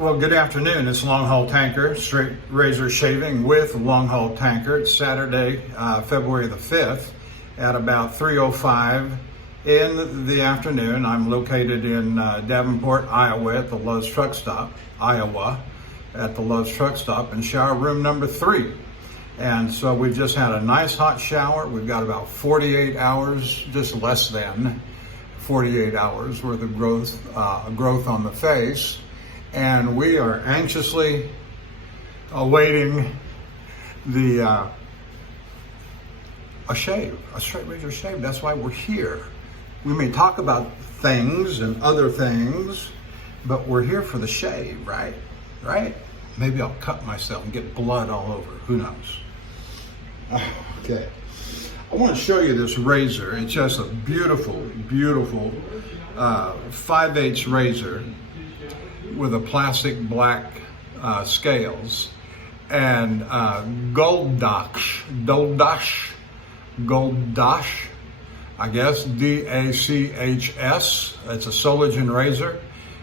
Well, good afternoon. It's Longhaultanker, straight razor shaving with Longhaultanker. It's Saturday, February the 5th at about 3:05 in the afternoon. I'm located in Davenport, Iowa at the Love's Truck Stop, in shower room number 3. And so we've just had a nice hot shower. We've got about 48 hours, just less than 48 hours worth of growth on the face. And we are anxiously awaiting a shave, a straight razor shave. That's why we're here. We may talk about things and other things, but we're here for the shave, right? Right? Maybe I'll cut myself and get blood all over. Who knows? Okay. I want to show you this razor. It's just a beautiful, beautiful 5/8 razor with a plastic black scales and Golddachs, I guess, D-A-C-H-S. It's a Solingen razor.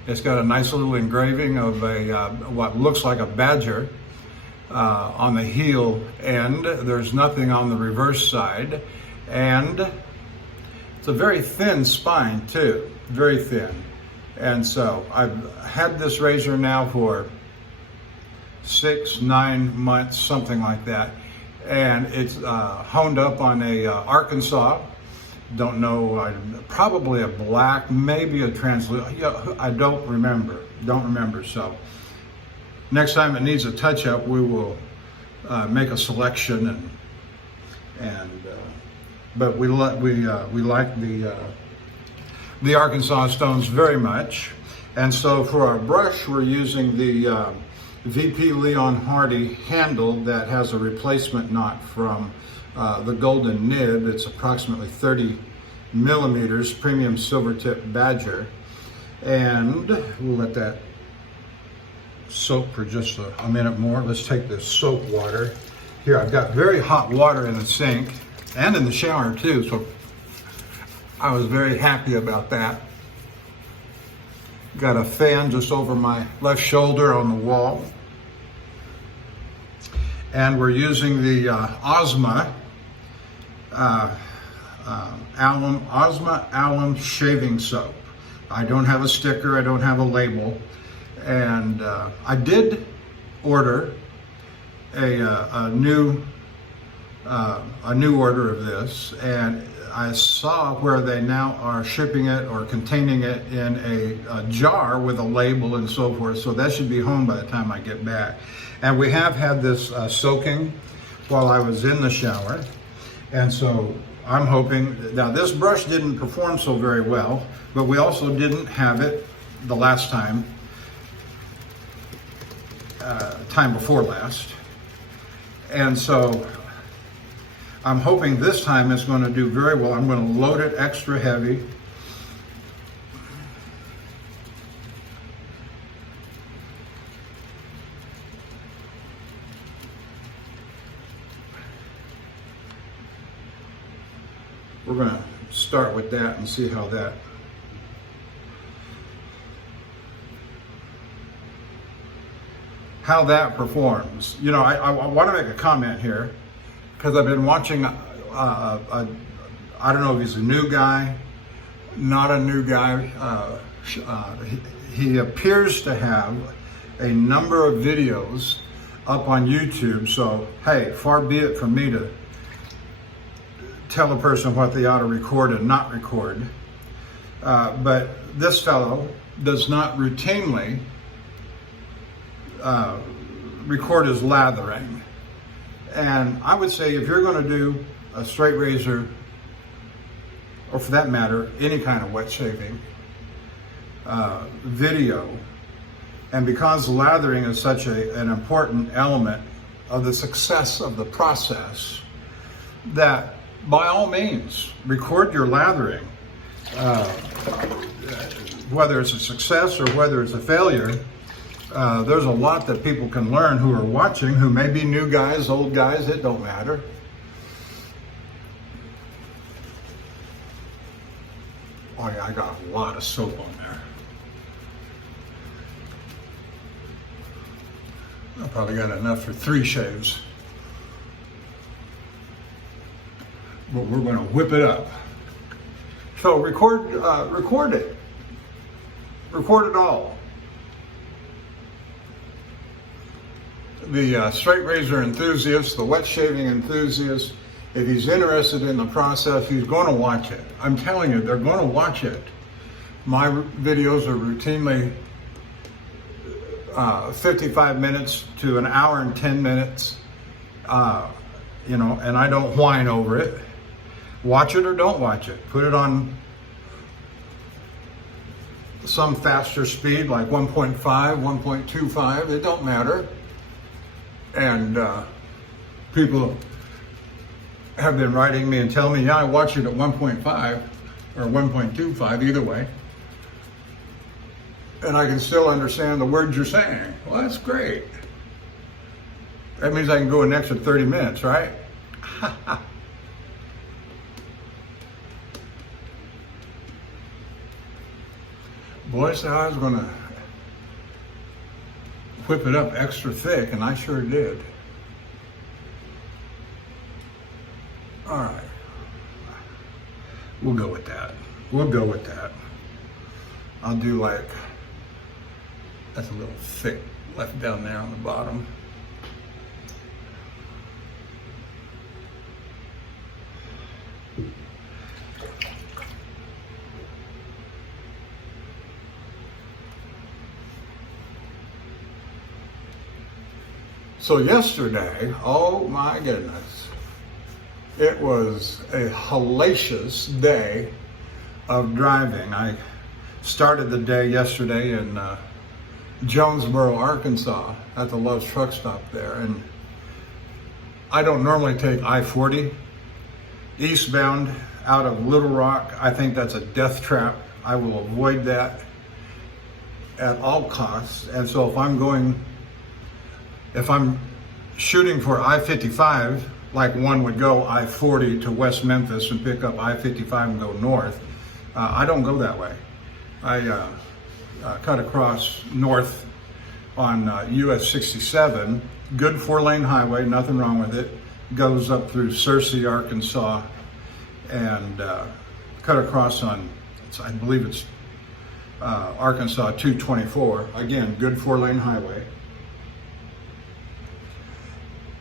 It's got a nice little engraving of what looks like a badger on the heel end. There's nothing on the reverse side, and it's a very thin spine too, very thin. And so I've had this razor now for 6-9 months, something like that. And it's honed up on a Arkansas. Don't know, probably a black, maybe a translucent. Yeah, I don't remember. So next time it needs a touch up, we will make a selection but we like the Arkansas stones very much. And so for our brush, we're using the VP Leon Hardy handle that has a replacement knot from the Golden Nib. It's approximately 30 millimeters, premium Silvertip Badger. And we'll let that soak for just a minute more. Let's take this soap water. Here, I've got very hot water in the sink and in the shower too, so I was very happy about that. Got a fan just over my left shoulder on the wall. And we're using the Osma alum shaving soap. I don't have a sticker, I don't have a label. And I did order a new order of this, and I saw where they now are shipping it or containing it in a jar with a label and so forth. So that should be home by the time I get back. And we have had this soaking while I was in the shower. And so I'm hoping, now this brush didn't perform so very well, but we also didn't have it the last time before last. And so I'm hoping this time it's going to do very well. I'm going to load it extra heavy. We're going to start with that and see how that performs. You know, I want to make a comment here, because I've been watching, I don't know if he's a new guy, not a new guy. He appears to have a number of videos up on YouTube. So, hey, far be it from me to tell a person what they ought to record and not record. But this fellow does not routinely record his lathering. And I would say if you're going to do a straight razor, or for that matter, any kind of wet shaving video, and because lathering is such an important element of the success of the process, that by all means, record your lathering, whether it's a success or whether it's a failure. There's a lot that people can learn who are watching, who may be new guys, old guys, it don't matter. Oh yeah, I got a lot of soap on there. I probably got enough for 3 shaves. But we're going to whip it up. So record it. Record it all. The straight razor enthusiast, the wet shaving enthusiast, if he's interested in the process, he's going to watch it. I'm telling you, they're going to watch it. My videos are routinely 55 minutes to an hour and 10 minutes, you know, and I don't whine over it. Watch it or don't watch it. Put it on some faster speed like 1.5, 1.25, it don't matter. And people have been writing me and telling me, yeah, I watch it at 1.5 or 1.25, either way. And I can still understand the words you're saying. Well, that's great. That means I can go an extra 30 minutes, right? Boy said I was gonna whip it up extra thick, and I sure did. All right, we'll go with that. We'll go with that. I'll do like, that's a little thick left down there on the bottom. So yesterday, oh my goodness, it was a hellacious day of driving. I started the day yesterday in Jonesboro, Arkansas, at the Love's truck stop there. And I don't normally take I-40 eastbound out of Little Rock. I think that's a death trap. I will avoid that at all costs. And so if I'm shooting for I-55, like one would go I-40 to West Memphis and pick up I-55 and go north, I don't go that way. I cut across north on US 67, good 4-lane highway, nothing wrong with it. Goes up through Searcy, Arkansas, and cut across on, I believe it's Arkansas 224. Again, good 4-lane highway.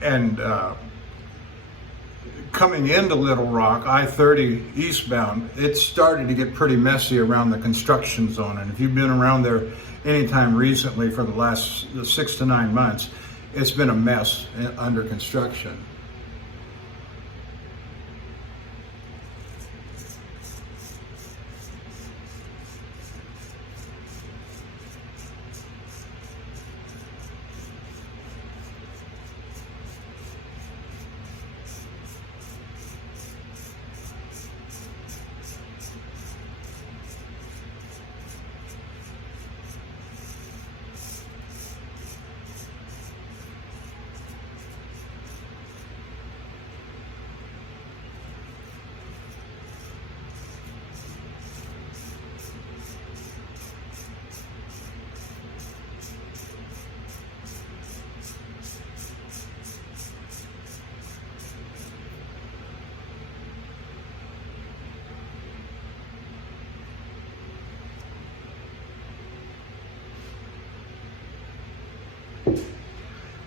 And coming into Little Rock, I-30 eastbound, it started to get pretty messy around the construction zone. And if you've been around there anytime recently for the last 6 to 9 months, it's been a mess under construction.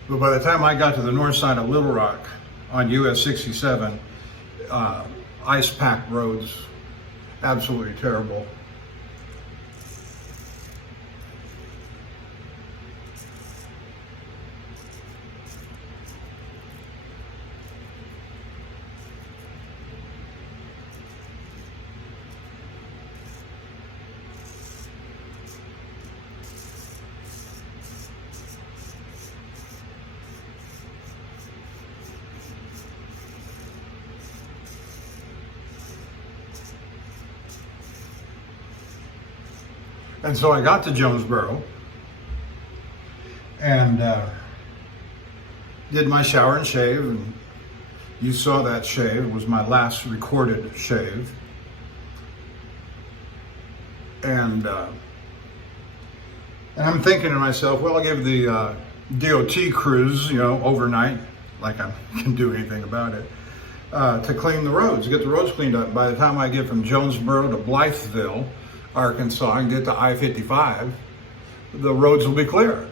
But by the time I got to the north side of Little Rock on US 67, ice-packed roads, absolutely terrible. And so I got to Jonesboro and did my shower and shave, and you saw that shave. It was my last recorded shave. And I'm thinking to myself, well, I'll give the DOT crews, overnight, like I can do anything about it, to clean the roads, get the roads cleaned up. By the time I get from Jonesboro to Blytheville, Arkansas, and get to I-55, the roads will be clear.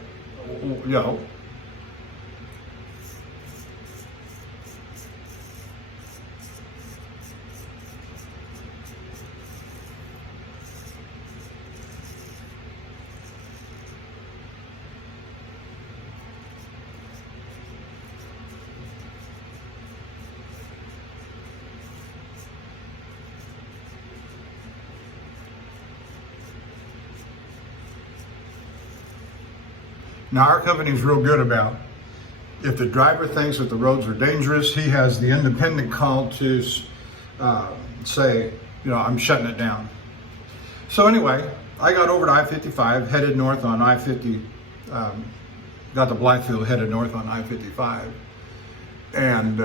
Now, our company is real good about, if the driver thinks that the roads are dangerous, he has the independent call to say, I'm shutting it down. So anyway, I got over to I-55, headed north on I-50, got to Blytheville, headed north on I-55, and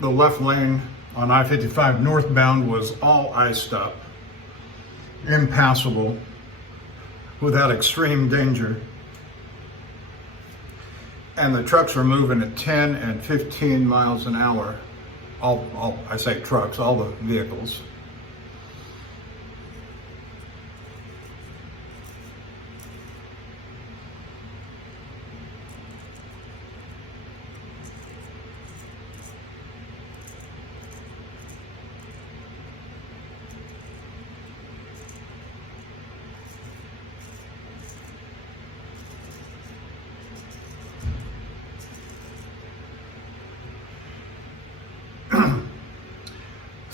the left lane on I-55 northbound was all iced up, impassable, without extreme danger. And the trucks were moving at 10 and 15 miles an hour. I say trucks, all the vehicles.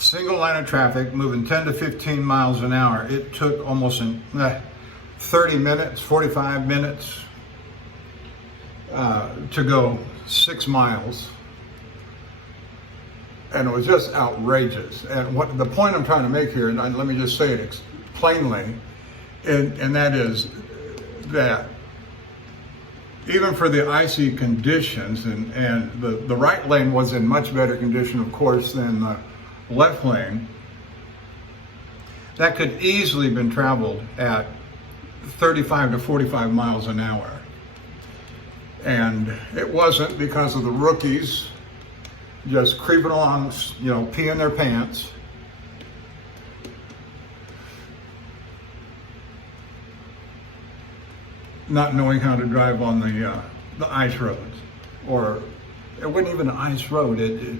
Single line of traffic moving 10 to 15 miles an hour. It took almost 30 minutes, 45 minutes to go 6 miles. And it was just outrageous. And what the point I'm trying to make here, and let me just say it plainly, and that is that even for the icy conditions, and the right lane was in much better condition, of course, than the left lane, that could easily been traveled at 35 to 45 miles an hour. And it wasn't, because of the rookies just creeping along, peeing their pants. Not knowing how to drive on the ice roads. Or it wasn't even an ice road. It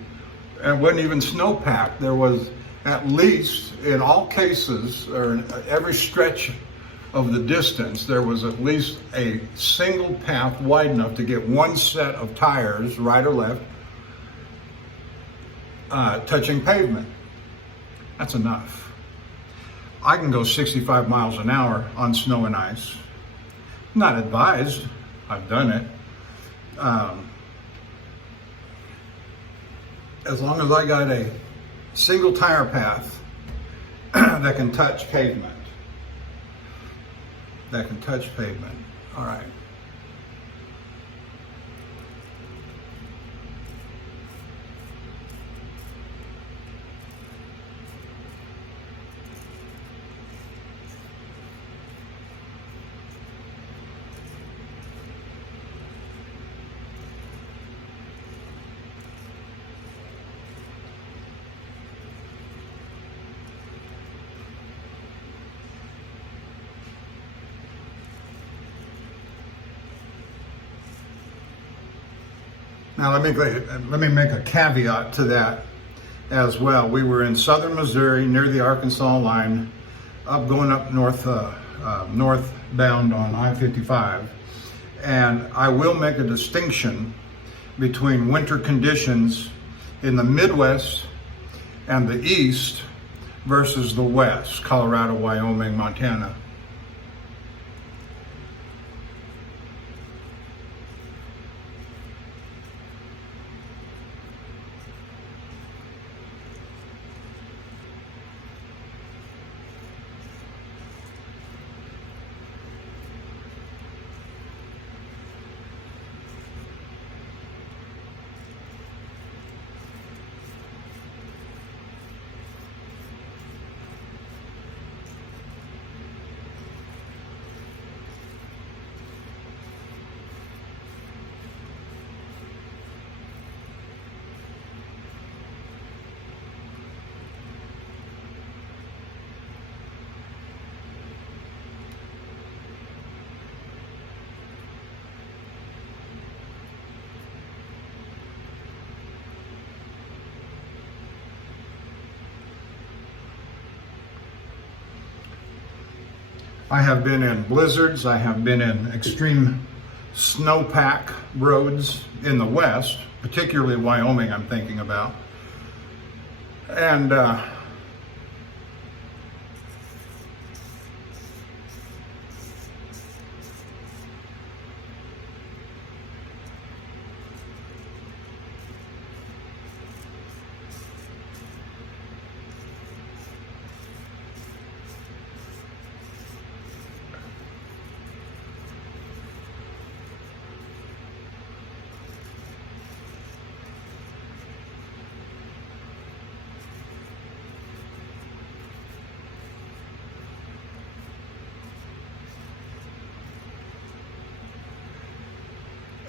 wasn't even snowpacked. There was, at least in all cases, or in every stretch of the distance, there was at least a single path wide enough to get one set of tires, right or left, touching pavement. That's enough. I can go 65 miles an hour on snow and ice. Not advised. I've done it. As long as I got a single tire path that can touch pavement. All right. Now let me make a caveat to that as well. We were in southern Missouri near the Arkansas line, going up northbound on I-55, And I will make a distinction between winter conditions in the Midwest and the East versus the West, Colorado, Wyoming, Montana. I have been in blizzards, I have been in extreme snowpack roads in the West, particularly Wyoming I'm thinking about. And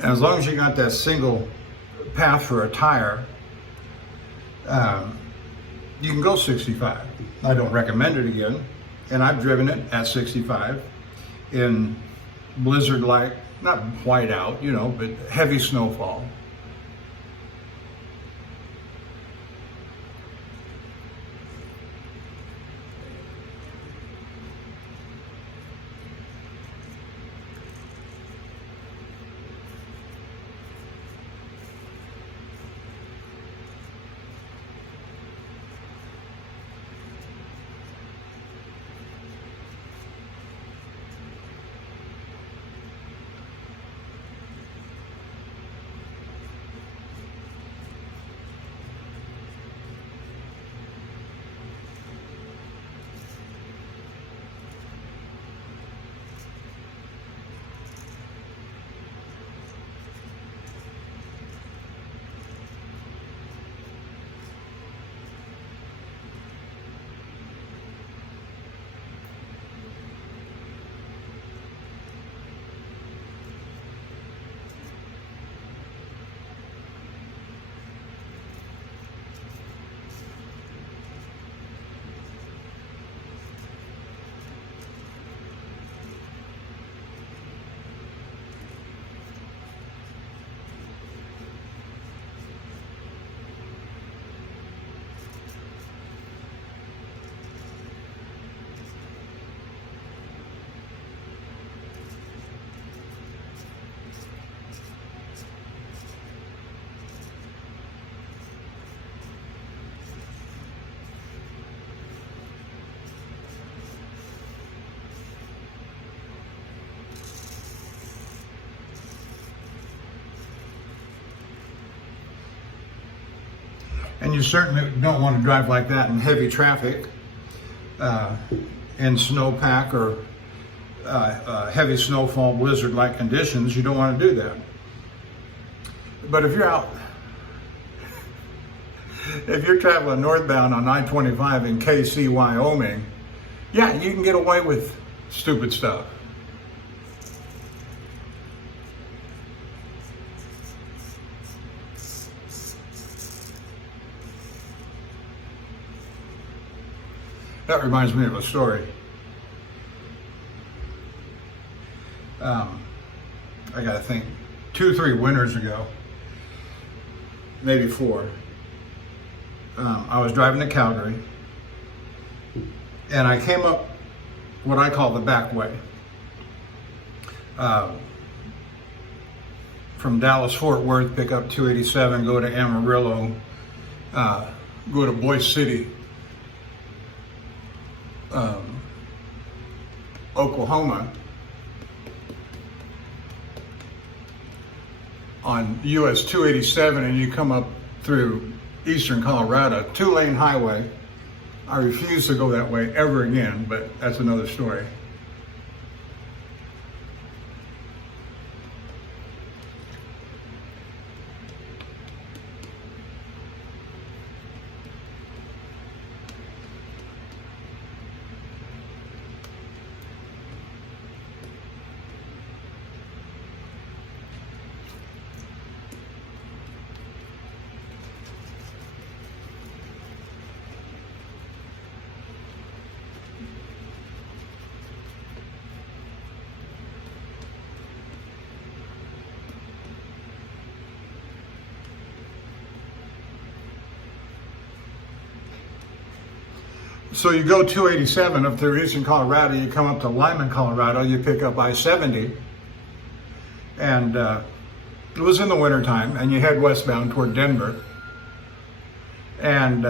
as long as you got that single path for a tire, you can go 65. I don't recommend it again, and I've driven it at 65 in blizzard-like, not white out, you know, but heavy snowfall. And you certainly don't want to drive like that in heavy traffic, in snowpack or heavy snowfall, blizzard-like conditions. You don't want to do that. But if you're out, if you're traveling northbound on I-25 in KC, Wyoming, yeah, you can get away with stupid stuff. That reminds me of a story. I gotta think, 2 or 3 winters ago, maybe 4, I was driving to Calgary, and I came up what I call the back way. from Dallas Fort Worth, pick up 287, go to Amarillo, go to Boise City, Oklahoma, on US 287, and you come up through eastern Colorado, 2-lane highway. I refuse to go that way ever again, but that's another story. So you go 287 up through eastern Colorado, you come up to Lyman, Colorado, you pick up I-70, and it was in the wintertime, and you head westbound toward Denver. And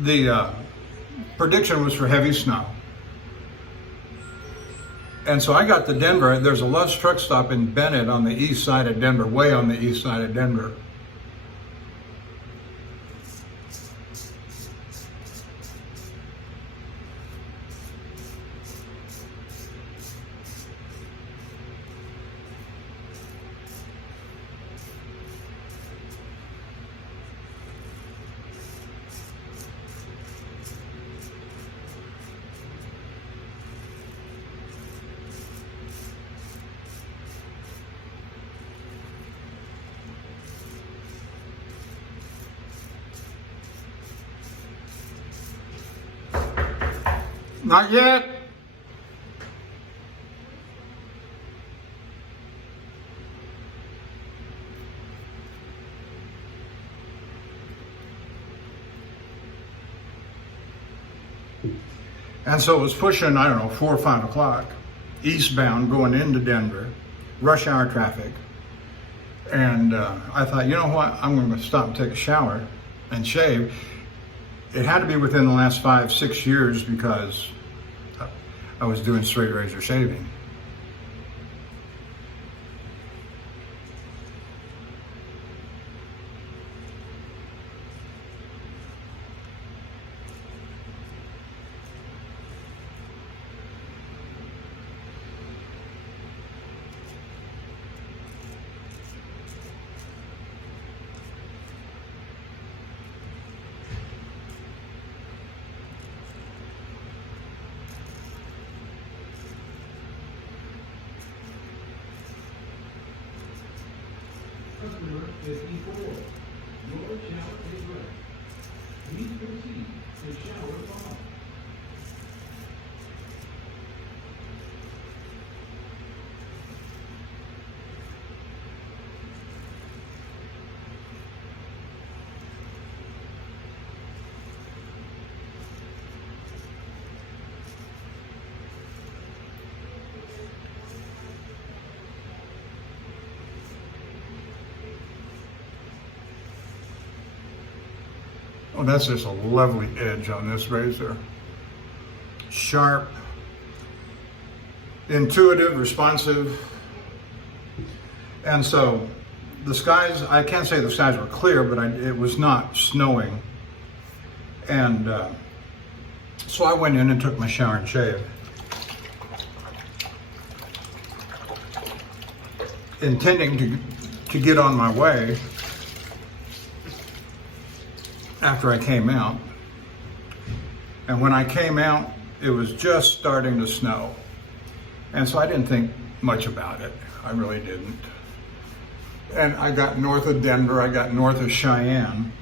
the prediction was for heavy snow. And so I got to Denver. There's a Love's truck stop in Bennett on the east side of Denver, way on the east side of Denver. Not yet. And so it was pushing, I don't know, 4 or 5 o'clock, eastbound going into Denver, rush hour traffic. And I thought, you know what, I'm going to stop and take a shower and shave. It had to be within the last 5, 6 years because I was doing straight razor shaving. Customer 54. Your shower is ready. Please proceed to shower bar. Oh, that's just a lovely edge on this razor. Sharp, intuitive, responsive. And so the skies, I can't say the skies were clear, but it was not snowing. And so I went in and took my shower and shaved, intending to get on my way after I came out. And when I came out, it was just starting to snow. And so I didn't think much about it. I really didn't. And I got north of Denver, I got north of Cheyenne,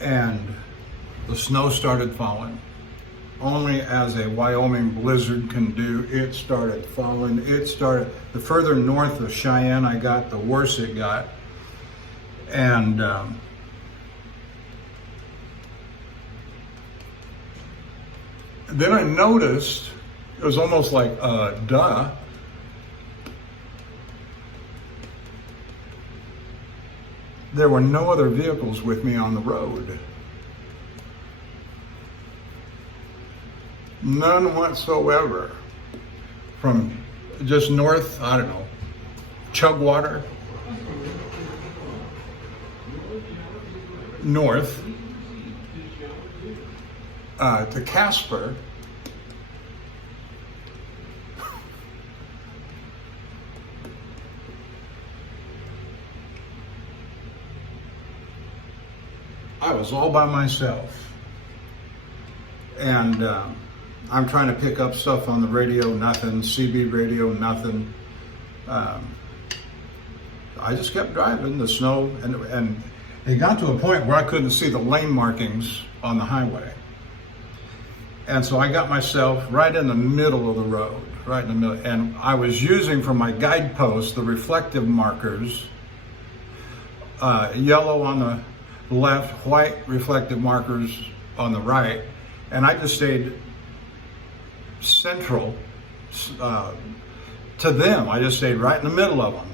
and the snow started falling. Only as a Wyoming blizzard can do, it started falling. The further north of Cheyenne I got, the worse it got. And then I noticed It was almost like, duh. There were no other vehicles with me on the road. None whatsoever. From just north, I don't know, Chugwater, north to Casper. I was all by myself, and I'm trying to pick up stuff on the radio, nothing. CB radio, nothing. I just kept driving. The snow, and it got to a point where I couldn't see the lane markings on the highway, and so I got myself right in the middle of the road, right in the middle, and I was using for my guideposts the reflective markers, yellow on the left, white reflective markers on the right, and I just stayed central to them. I just stayed right in the middle of them.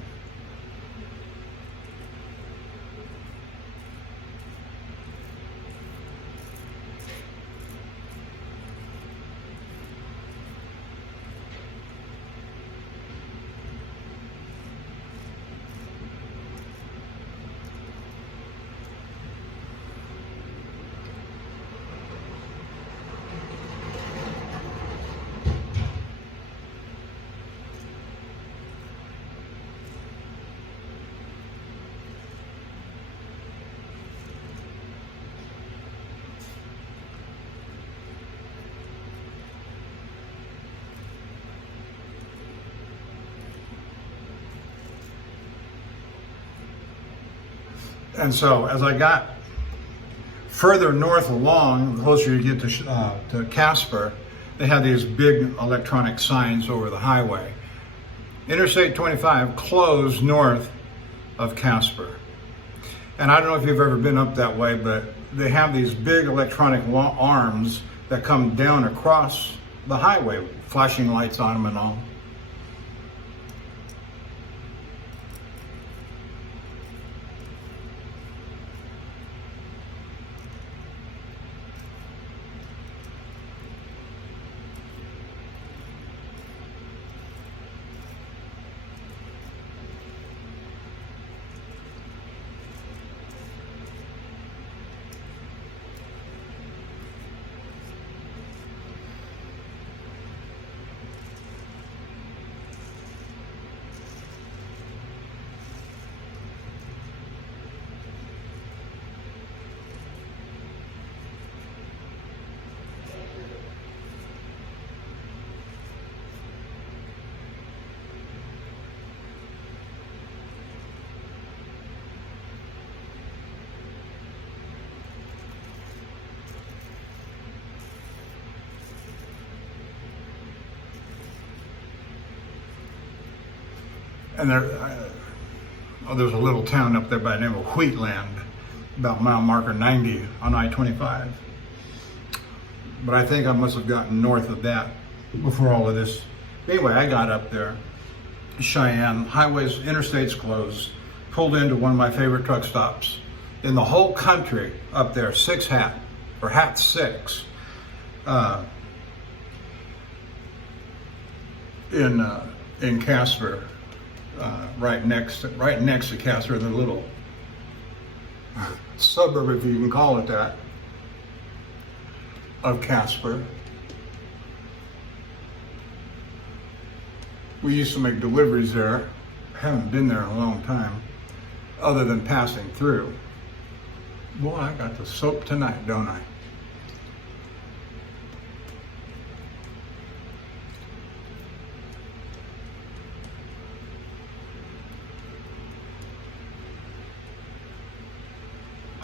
And so as I got further north along, the closer you get to Casper, they had these big electronic signs over the highway. Interstate 25 closed north of Casper. And I don't know if you've ever been up that way, but they have these big electronic arms that come down across the highway, flashing lights on them and all. And there's a little town up there by the name of Wheatland, about mile marker 90 on I-25. But I think I must have gotten north of that before all of this. Anyway, I got up there, Cheyenne, highways, interstates closed, pulled into one of my favorite truck stops in the whole country up there, Six Hat, or Hat 6, in Casper. Right next to Casper, the little suburb, if you can call it that, of Casper. We used to make deliveries there. Haven't been there in a long time, other than passing through. Boy, I got the soap tonight, don't I?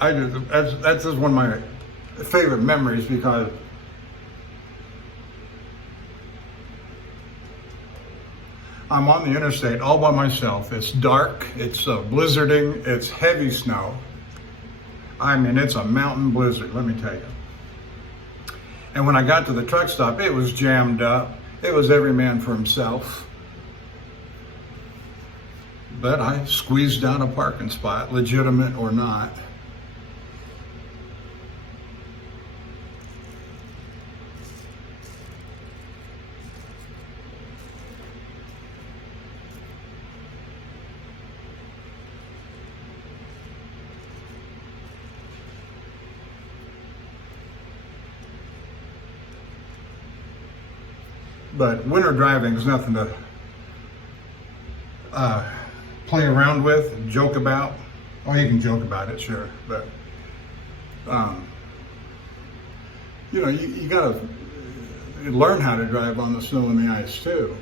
That's just one of my favorite memories, because I'm on the interstate all by myself. It's dark, it's blizzarding, it's heavy snow. I mean, it's a mountain blizzard, let me tell you. And when I got to the truck stop, it was jammed up. It was every man for himself. But I squeezed down a parking spot, legitimate or not. But winter driving is nothing to play around with, joke about. Oh, you can joke about it, sure, but you know, you gotta learn how to drive on the snow and the ice too.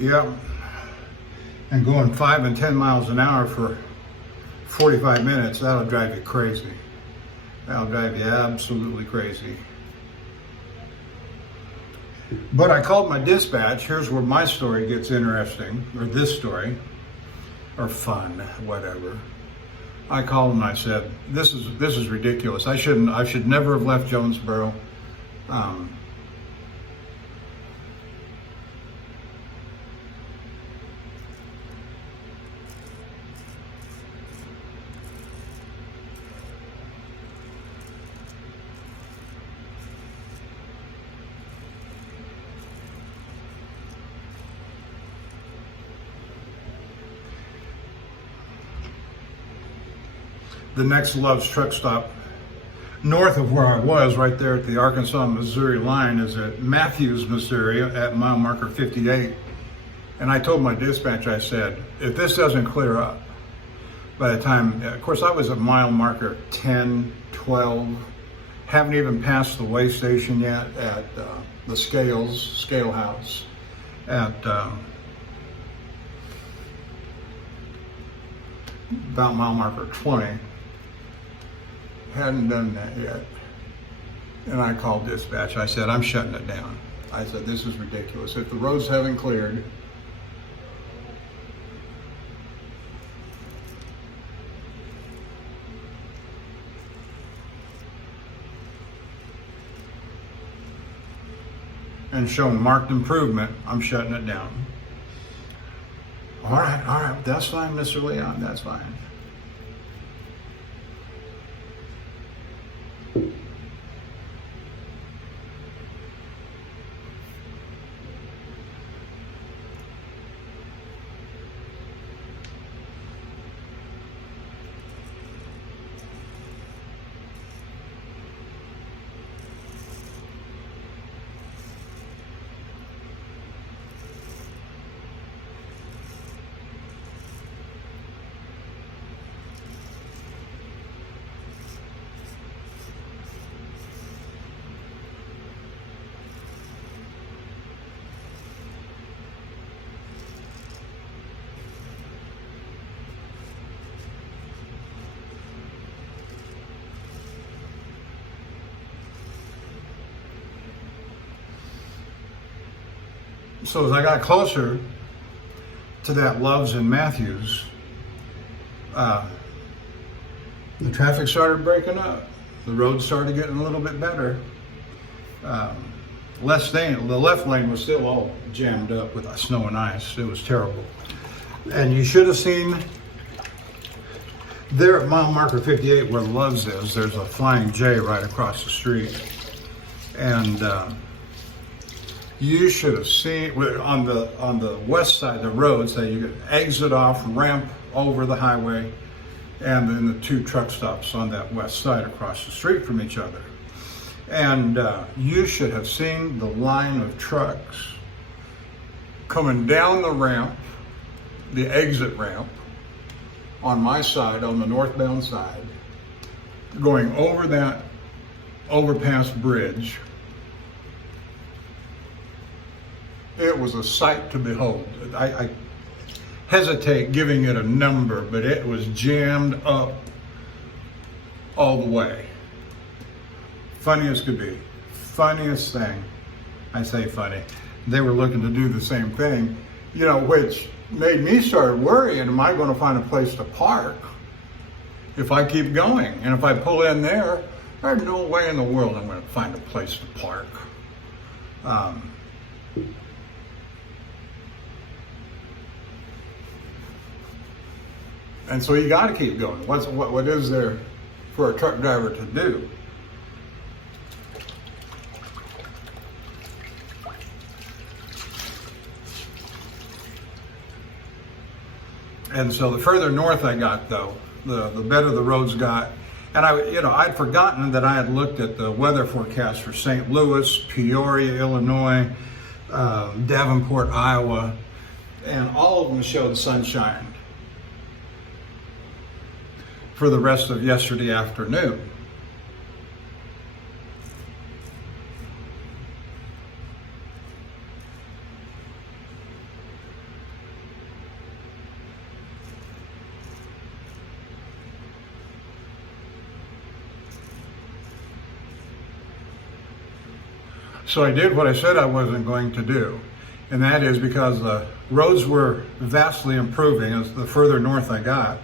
Yep, and going 5 and 10 miles an hour for 45 minutes, that'll drive you crazy. That'll drive you absolutely crazy. But I called my dispatch. Here's where my story gets interesting, or this story, or fun, whatever. I called and I said, this is ridiculous. I should never have left Jonesboro. The next Love's truck stop north of where I was, right there at the Arkansas-Missouri line, is at Matthews, Missouri, at mile marker 58. And I told my dispatch, I said, if this doesn't clear up by the time, of course I was at mile marker 10, 12, haven't even passed the way station yet at the scale house at about mile marker 20. Hadn't done that yet. And I called dispatch. I said, I'm shutting it down. I said, this is ridiculous. If the roads haven't cleared, and shown marked improvement, I'm shutting it down. All right, that's fine, Mr. Leon, that's fine. So as I got closer to that Love's in Matthews, the traffic started breaking up. The road started getting a little bit better. The left lane was still all jammed up with snow and ice. It was terrible. And you should have seen there at mile marker 58 where Love's is, there's a Flying J right across the street. And you should have seen on the west side of the road, so you could exit off, ramp over the highway, and then the two truck stops on that west side across the street from each other. And you should have seen the line of trucks coming down the ramp, the exit ramp, on my side, on the northbound side, going over that overpass bridge. It was a sight to behold. I hesitate giving it a number, but it was jammed up all the way. Funny as could be. Funniest thing. I say funny. They were looking to do the same thing, you know, which made me start worrying, am I going to find a place to park if I keep going? And if I pull in there, there's no way in the world I'm going to find a place to park. And so you got to keep going. What is there for a truck driver to do? And so the further north I got, though, the better the roads got. And I'd forgotten that I had looked at the weather forecast for St. Louis, Peoria, Illinois, Davenport, Iowa, and all of them showed sunshine for the rest of yesterday afternoon. So I did what I said I wasn't going to do, and that is because the roads were vastly improving as the further north I got.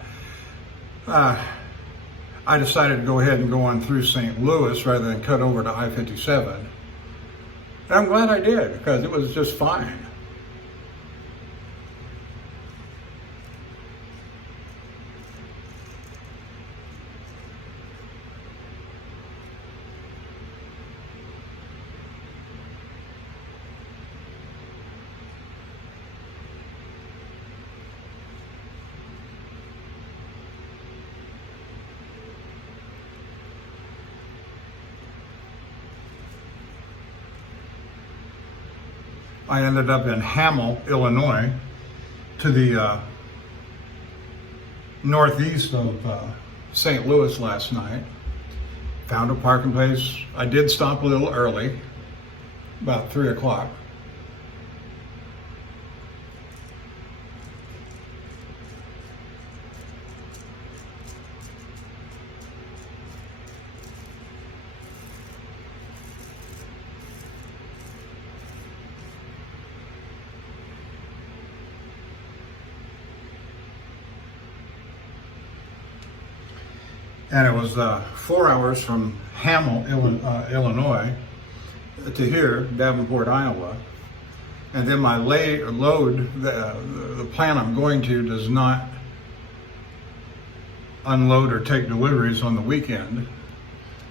I decided to go ahead and go on through St. Louis rather than cut over to I-57. And I'm glad I did, because it was just fine. I ended up in Hamel, Illinois, to the northeast of St. Louis last night. Found a parking place. I did stop a little early, about 3 o'clock. And it was 4 hours from Hamel, Illinois, to here, Davenport, Iowa. And then my load, the plant I'm going to does not unload or take deliveries on the weekend.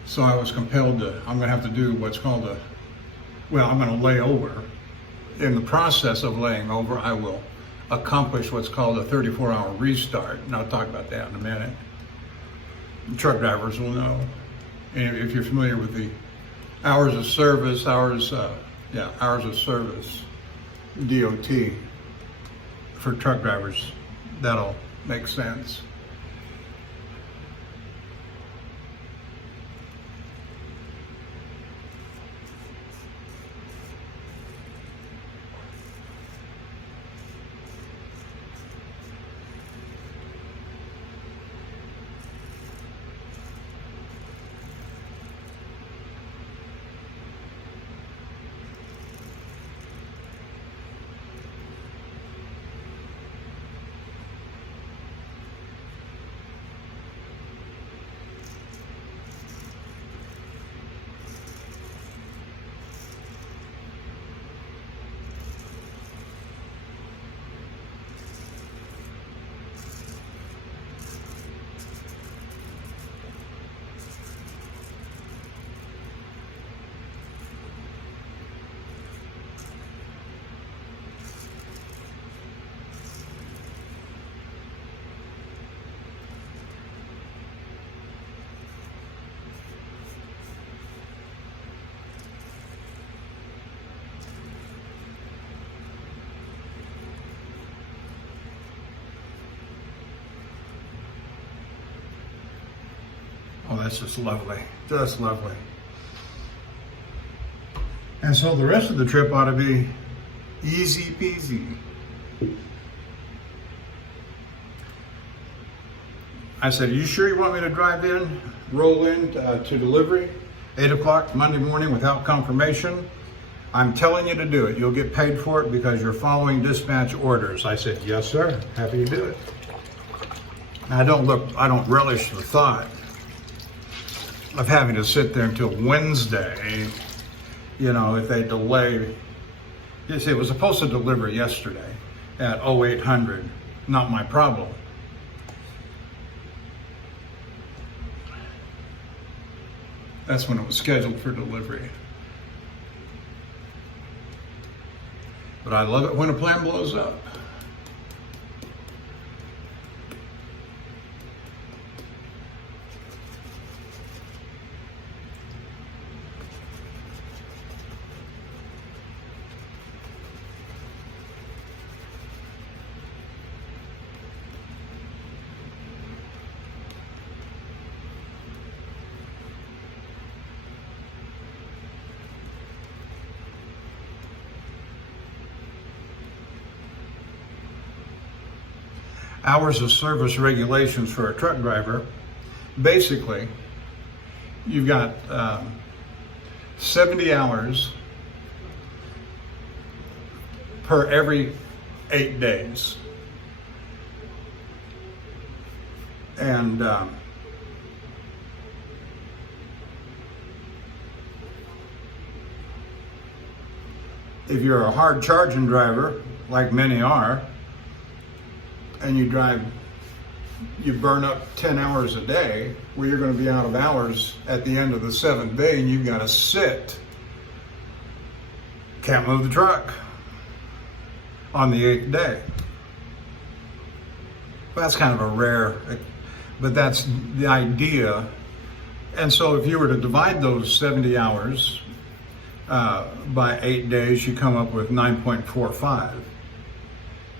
So I was compelled to, I'm going to have to do what's called I'm going to lay over. In the process of laying over, I will accomplish what's called a 34-hour restart. And I'll talk about that in a minute. Truck drivers will know. And if you're familiar with the hours of service, hours of service, DOT, for truck drivers, that'll make sense. Oh, that's just lovely, just lovely. And so the rest of the trip ought to be easy peasy. I said, "Are you sure you want me to drive in, roll in to delivery, 8 o'clock Monday morning without confirmation? I'm telling you to do it. You'll get paid for it because you're following dispatch orders." I said, "Yes, sir. Happy to do it." I don't relish the thought of having to sit there until Wednesday, if they delay. You see, it was supposed to deliver yesterday at 0800. Not my problem. That's when it was scheduled for delivery. But I love it when a plan blows up. Hours of service regulations for a truck driver. Basically, you've got 70 hours per every 8 days. And if you're a hard charging driver, like many are, and you burn up 10 hours a day, well, you're going to be out of hours at the end of the 7th day, and you've got to sit. Can't move the truck on the 8th day. Well, that's kind of a rare, but that's the idea. And so if you were to divide those 70 hours by 8 days, you come up with 9.45.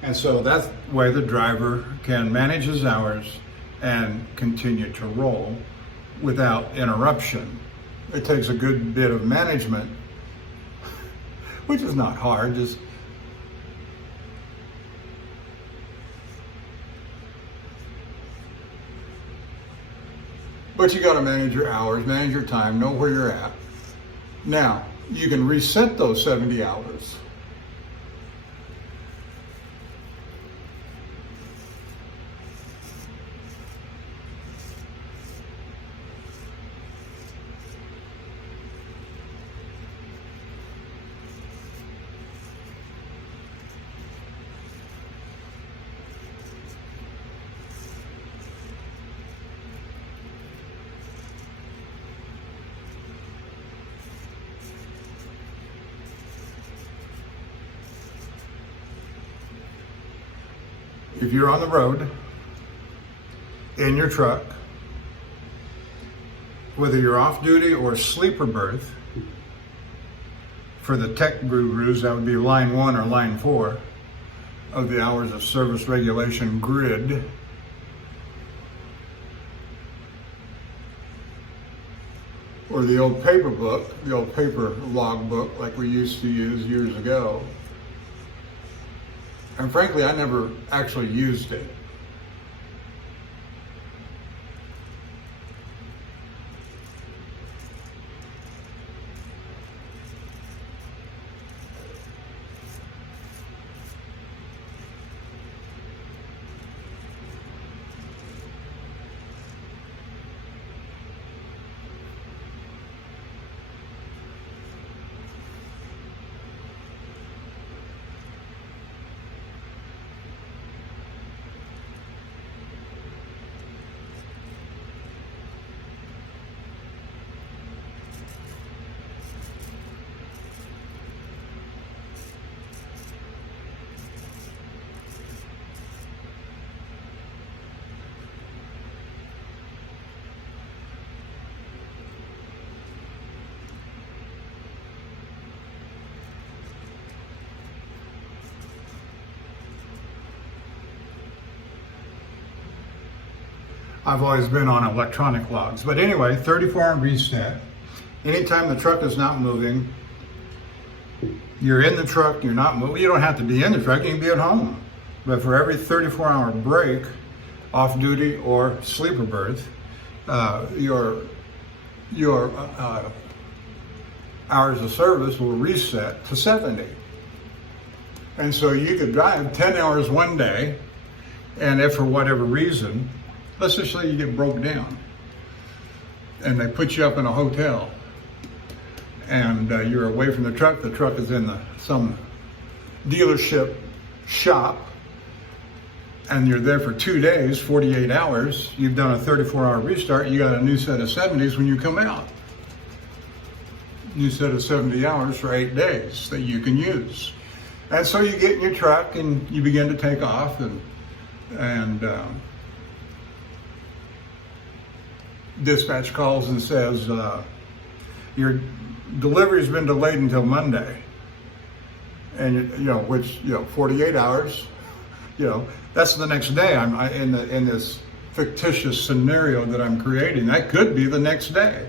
And so that way the driver can manage his hours and continue to roll without interruption. It takes a good bit of management, which is not hard, but you got to manage your hours, manage your time, know where you're at. Now, you can reset those 70 hours. If you're on the road, in your truck, whether you're off duty or sleeper berth, for the tech gurus, that would be line 1 or line 4 of the hours of service regulation grid. Or the old paper book, the old paper log book like we used to use years ago. And frankly, I never actually used it. I've always been on electronic logs. But anyway, 34-hour reset. Anytime the truck is not moving, you're in the truck, you're not moving. You don't have to be in the truck, you can be at home. But for every 34-hour break, off duty or sleeper berth, your hours of service will reset to 70. And so you could drive 10 hours one day, and if for whatever reason, let's just say you get broke down, and they put you up in a hotel, and you're away from the truck is in some dealership shop, and you're there for 2 days, 48 hours, you've done a 34-hour restart, you got a new set of 70s when you come out. New set of 70 hours for 8 days that you can use. And so you get in your truck and you begin to take off, and dispatch calls and says, your delivery's been delayed until Monday. And 48 hours, that's the next day. I'm in this fictitious scenario that I'm creating. That could be the next day.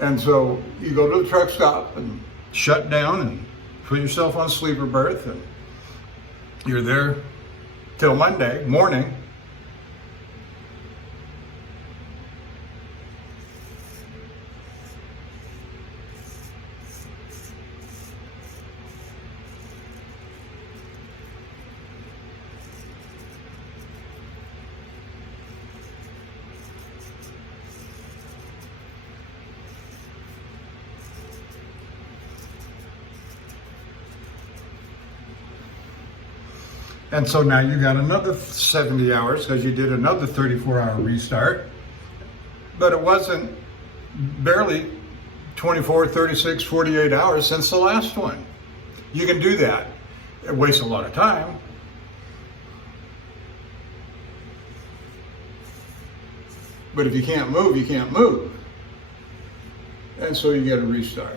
And so you go to the truck stop and shut down and put yourself on sleeper berth, and you're there till Monday morning. And so now you got another 70 hours because you did another 34-hour restart, but it wasn't barely 24, 36, 48 hours since the last one. You can do that. It wastes a lot of time. But if you can't move, you can't move. And so you get a restart.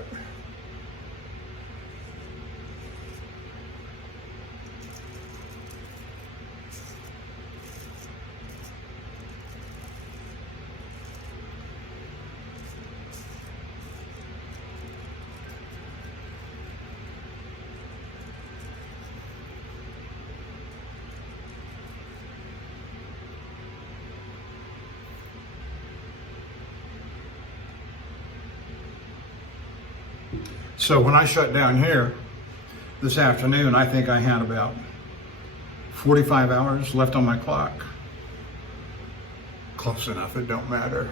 So when I shut down here this afternoon, I think I had about 45 hours left on my clock. Close enough, it don't matter.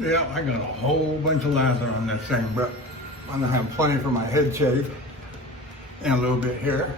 Yeah, I got a whole bunch of lather on this thing, but I'm gonna have plenty for my head shave and a little bit here.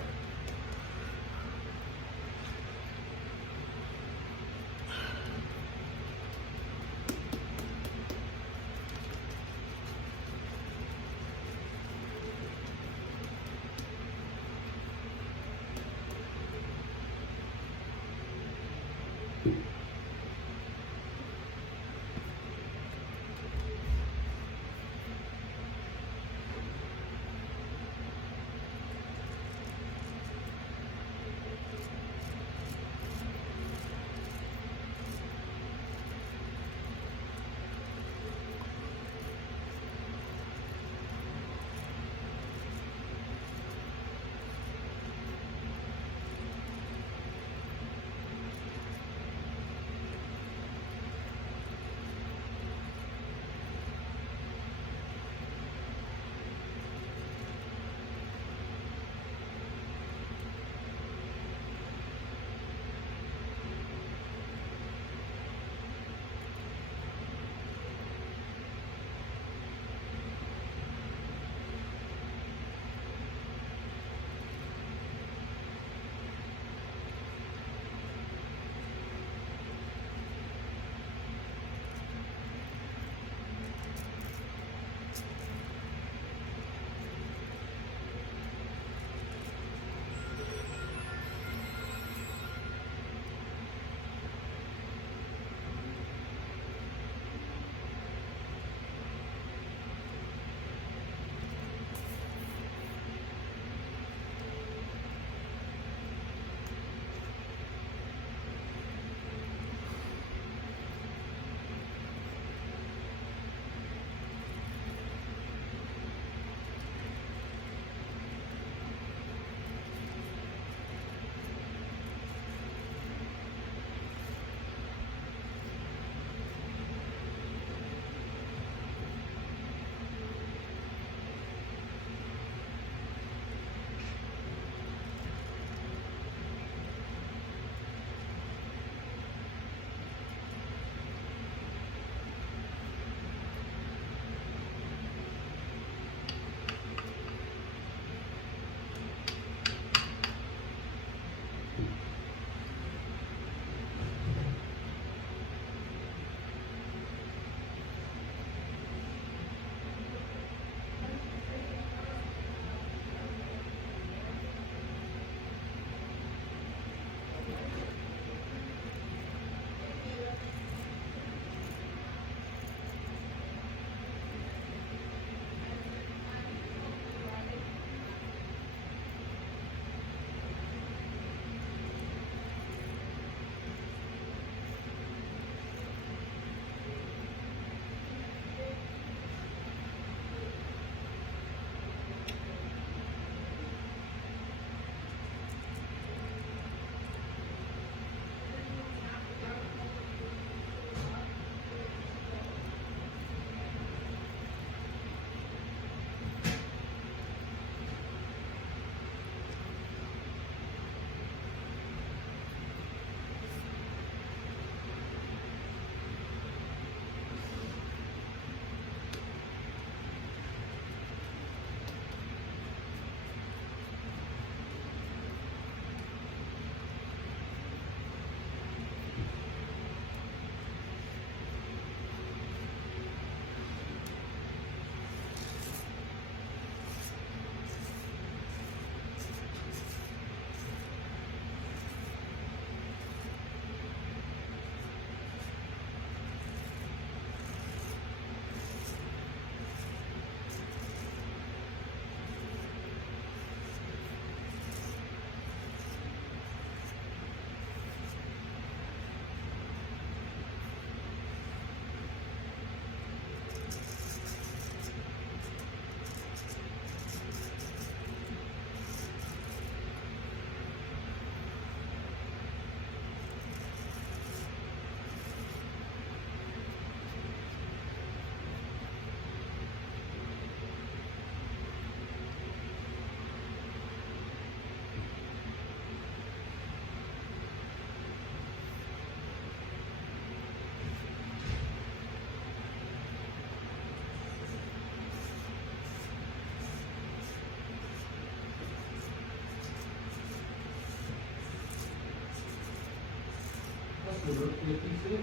Customer 56.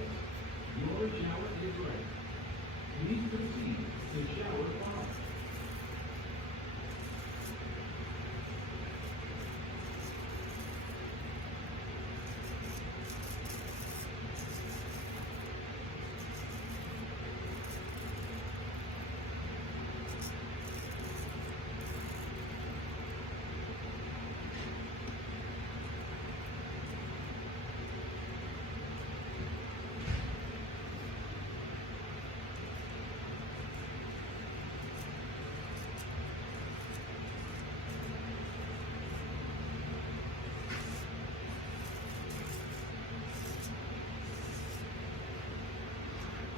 Your shower is ready. Please proceed to shower 5.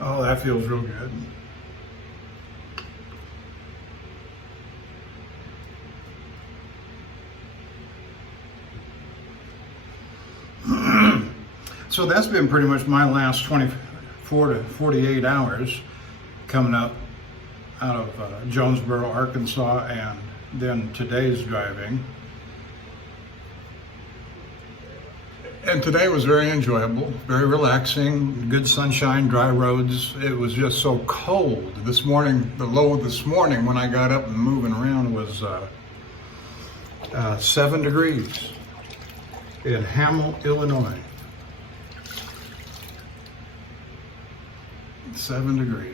Oh, that feels real good. So that's been pretty much my last 24 to 48 hours coming up out of Jonesboro, Arkansas, and then today's driving. And today was very enjoyable, very relaxing, good sunshine, dry roads. It was just so cold. This morning, the low this morning when I got up and moving around was 7 degrees in Hamel, Illinois. 7 degrees.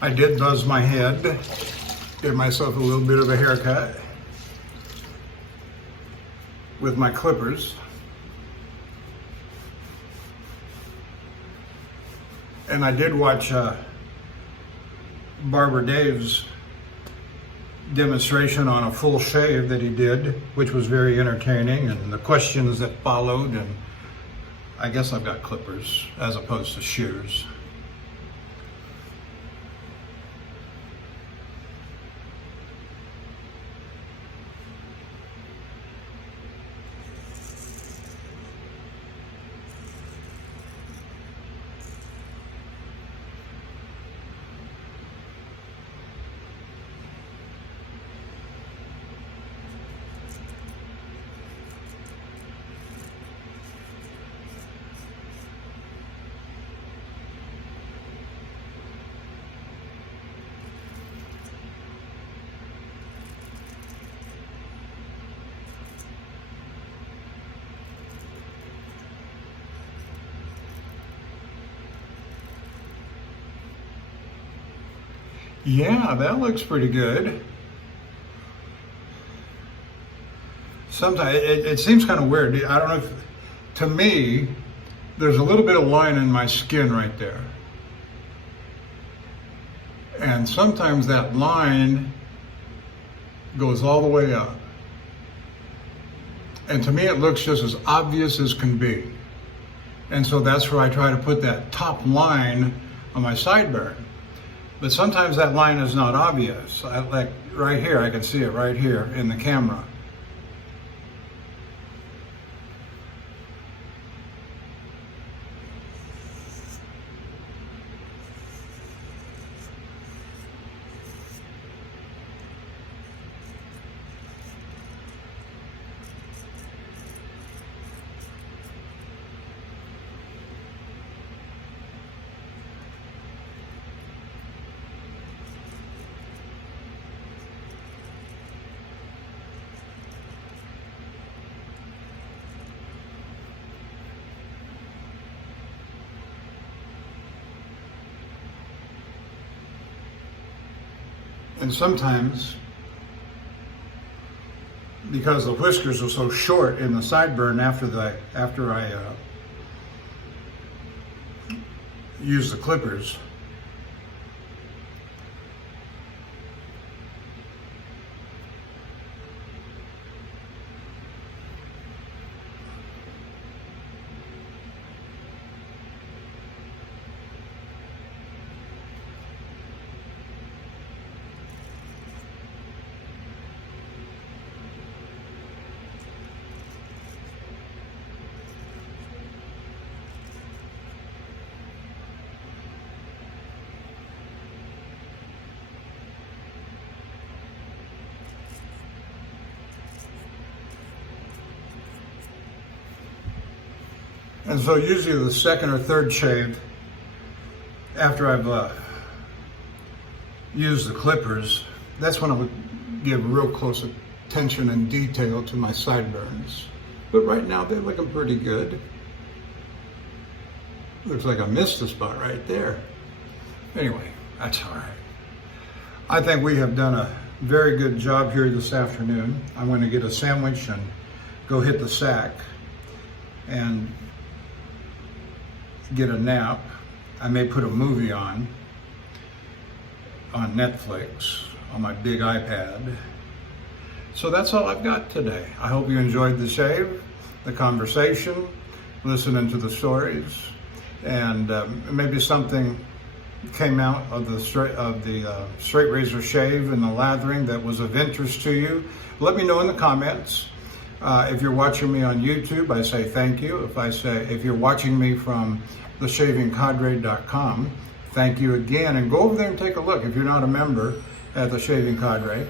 I did buzz my head, give myself a little bit of a haircut with my clippers. And I did watch Barber Dave's demonstration on a full shave that he did, which was very entertaining, and the questions that followed, and I guess I've got clippers as opposed to shears. Yeah, that looks pretty good. Sometimes it seems kind of weird. I don't know if, to me, there's a little bit of line in my skin right there. And sometimes that line goes all the way up. And to me, it looks just as obvious as can be. And so that's where I try to put that top line on my sideburn. But sometimes that line is not obvious. Like right here, I can see it right here in the camera. And sometimes, because the whiskers are so short in the sideburn after I use the clippers, And so usually the second or third shave, after I've used the clippers, that's when I would give real close attention and detail to my sideburns. But right now they're looking pretty good. Looks like I missed a spot right there. Anyway, that's all right. I think we have done a very good job here this afternoon. I'm going to get a sandwich and go hit the sack and get a nap. I may put a movie on Netflix on my big iPad. So that's all I've got today. I hope you enjoyed the shave, the conversation, listening to the stories, and maybe something came out of the straight razor shave and the lathering that was of interest to you. Let me know in the comments. If you're watching me on YouTube, I say thank you. If you're watching me from theshavingcadre.com, thank you again. And go over there and take a look if you're not a member at the Shaving Cadre.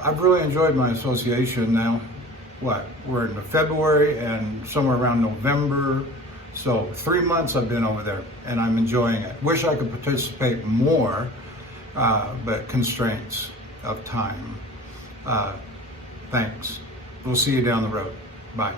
I've really enjoyed my association now. We're in February and somewhere around November. So 3 months I've been over there and I'm enjoying it. Wish I could participate more, but constraints of time. Thanks. We'll see you down the road. Bye.